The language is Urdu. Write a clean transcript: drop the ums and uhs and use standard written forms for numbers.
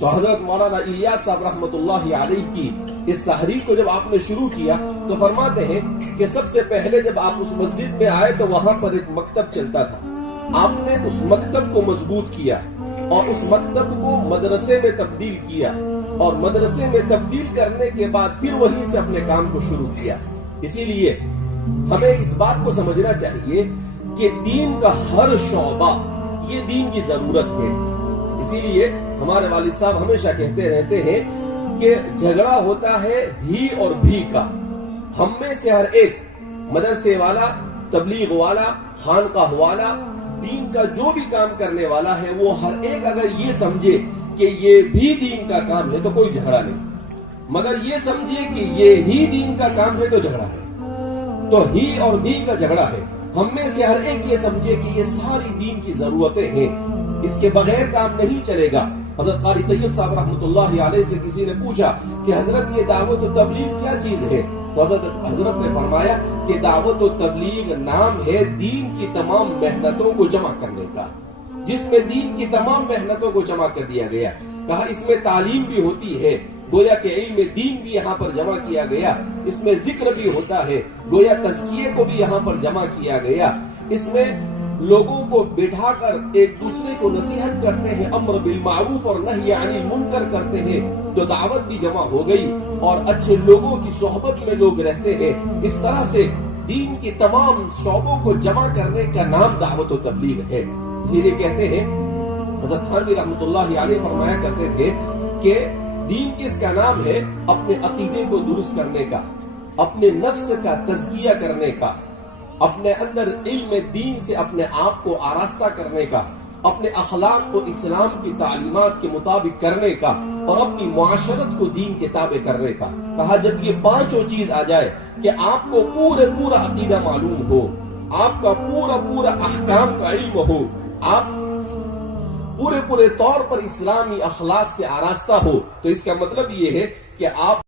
تو حضرت مولانا الیاس صاحب رحمۃ اللہ علیہ کی اس تحریک کو جب آپ نے شروع کیا تو فرماتے ہیں کہ سب سے پہلے جب آپ اس مسجد میں آئے تو وہاں پر ایک مکتب چلتا تھا. آپ نے اس مکتب کو مضبوط کیا اور اس مکتب کو مدرسے میں تبدیل کیا اور مدرسے میں تبدیل کرنے کے بعد پھر وہیں سے اپنے کام کو شروع کیا. اسی لیے ہمیں اس بات کو سمجھنا چاہیے کہ دین کا ہر شعبہ یہ دین کی ضرورت ہے. اسی لیے ہمارے والد صاحب ہمیشہ کہتے رہتے ہیں کہ جھگڑا ہوتا ہے ہی اور بھی کا. ہم میں سے ہر ایک مدرسے والا، تبلیغ والا، خانقاہ والا، دین کا جو بھی کام کرنے والا ہے، وہ ہر ایک اگر یہ سمجھے کہ یہ بھی دین کا کام ہے تو کوئی جھگڑا نہیں، مگر یہ سمجھے کہ یہ ہی دین کا کام ہے تو جھگڑا ہے. تو ہی اور بھی کا جھگڑا ہے. ہم میں سے ہر ایک یہ سمجھے کہ یہ ساری دین کی ضرورتیں ہیں، اس کے بغیر کام نہیں چلے گا. حضرت قاری طیب صاحب رحمۃ اللہ علیہ سے کسی نے پوچھا کہ حضرت یہ دعوت و تبلیغ کیا چیز ہے؟ تو حضرت نے فرمایا کہ دعوت و تبلیغ نام ہے دین کی تمام محنتوں کو جمع کرنے کا، جس میں دین کی تمام محنتوں کو جمع کر دیا گیا. کہا اس میں تعلیم بھی ہوتی ہے، گویا کہ علم دین بھی یہاں پر جمع کیا گیا، اس میں ذکر بھی ہوتا ہے، گویا تزکیے کو بھی یہاں پر جمع کیا گیا، اس میں لوگوں کو بٹھا کر ایک دوسرے کو نصیحت کرتے ہیں، امر بالمعروف اور نہی عن المنکر کرتے ہیں، تو دعوت بھی جمع ہو گئی اور اچھے لوگوں کی صحبت میں لوگ رہتے ہیں. اس طرح سے دین کی تمام شعبوں کو جمع کرنے کا نام دعوت و تبلیغ ہے. اسی لیے کہتے ہیں حضرت تھانوی رحمۃ اللہ علیہ فرمایا کرتے تھے کہ دین کس کا نام ہے؟ اپنے عقیدے کو درست کرنے کا، اپنے نفس کا تزکیہ کرنے کا، اپنے اندر علم دین سے اپنے آپ کو آراستہ کرنے کا، اپنے اخلاق کو اسلام کی تعلیمات کے مطابق کرنے کا اور اپنی معاشرت کو دین کے تابع کرنے کا. کہا جب یہ پانچوں چیز آ جائے کہ آپ کو پورا عقیدہ معلوم ہو، آپ کا پورا احکام کا علم ہو، آپ پورے طور پر اسلامی اخلاق سے آراستہ ہو، تو اس کا مطلب یہ ہے کہ آپ